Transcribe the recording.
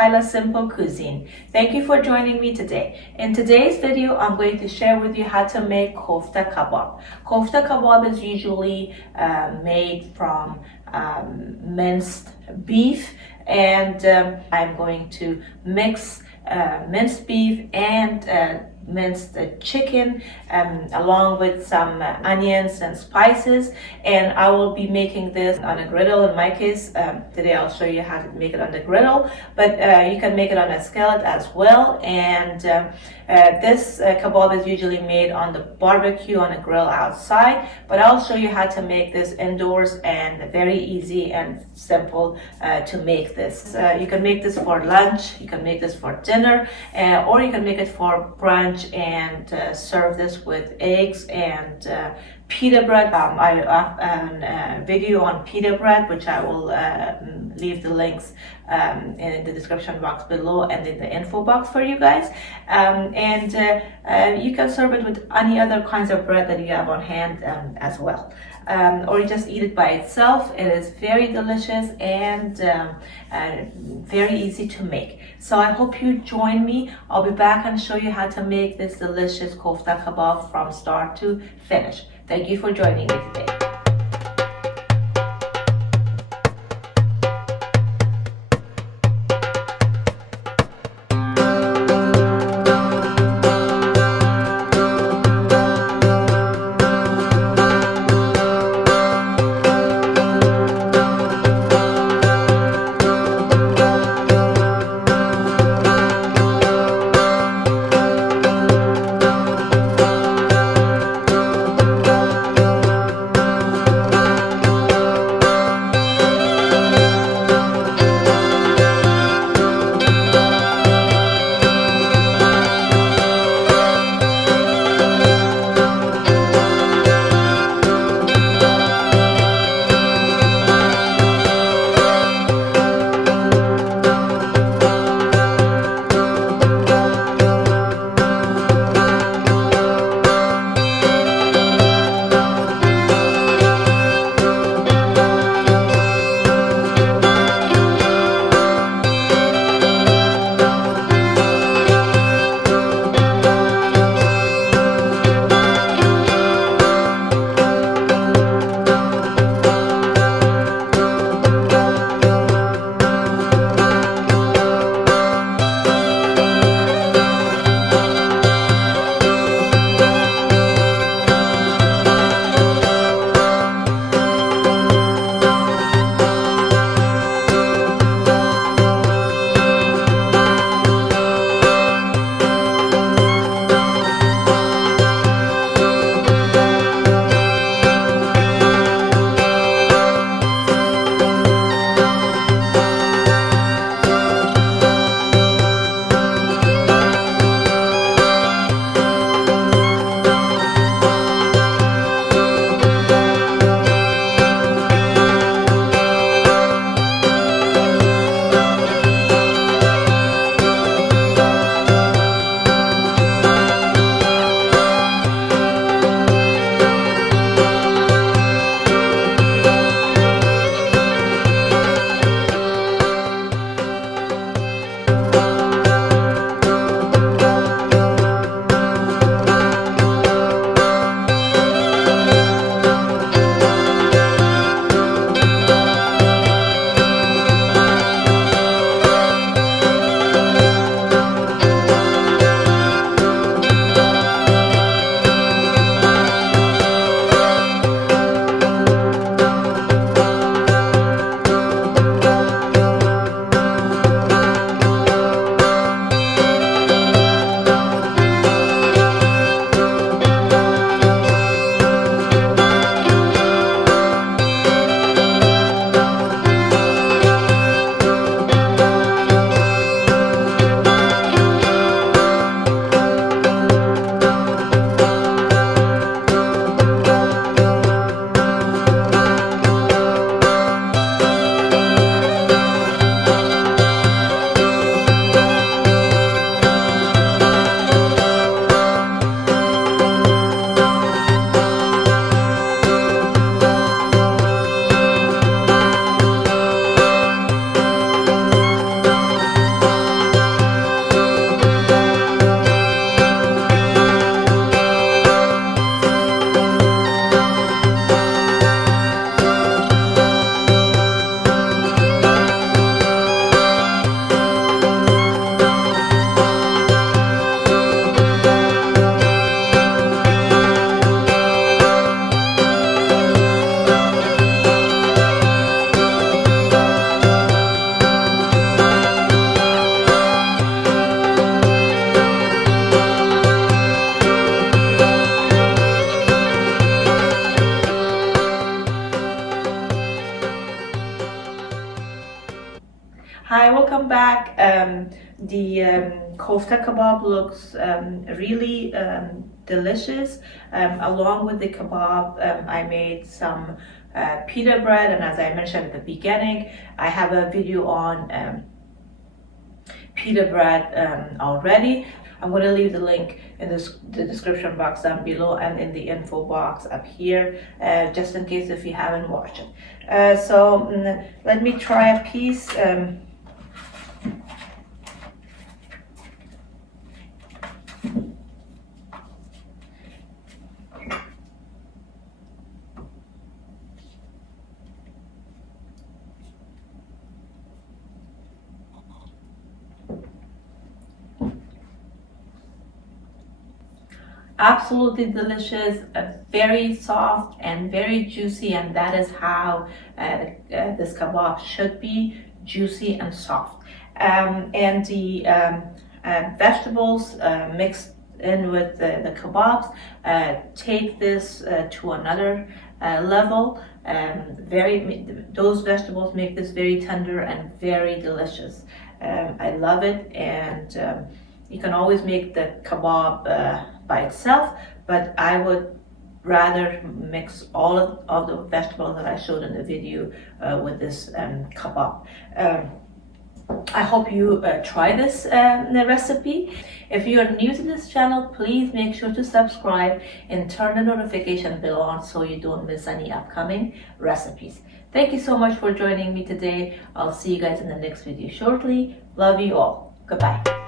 Sohaila Simple Cuisine. Thank you for joining me today. In today's video, I'm going to share with you how to make Kofta Kabob. Kofta Kabob is usually made from minced beef, and I'm going to mix minced beef and minced chicken along with some onions and spices, and I will be making this on a griddle. In my case, today I'll show you how to make it on the griddle, but you can make it on a skillet as well. And this kebab is usually made on the barbecue on a grill outside, but I'll show you how to make this indoors, and very easy and simple to make this. You can make this for lunch, you can make this for dinner, or you can make it for brunch and serve this with eggs and pita bread. I have a video on pita bread, which I will leave the links in the description box below and in the info box for you guys. And you can serve it with any other kinds of bread that you have on hand as well. Or you just eat it by itself. It is very delicious and very easy to make. So I hope you join me. I'll be back and show you how to make this delicious kofta kebab from start to finish. Thank you for joining me today. Hi, welcome back. The Kofta Kabob looks really delicious. Along with the kebab, I made some pita bread, and as I mentioned at the beginning, I have a video on pita bread already. I'm going to leave the link in the description box down below and in the info box up here, just in case if you haven't watched it. So let me try a piece. Absolutely delicious, very soft and very juicy, and that is how this kebab should be, juicy and soft. And the vegetables mixed in with the kebabs take this to another level. Those vegetables make this very tender and very delicious. I love it, and you can always make the kebab by itself, but I would rather mix all of the vegetables that I showed in the video with this kebab. I hope you try this recipe. If you are new to this channel, please make sure to subscribe and turn the notification bell on so you don't miss any upcoming recipes. Thank you so much for joining me today. I'll see you guys in the next video shortly. Love you all. Goodbye.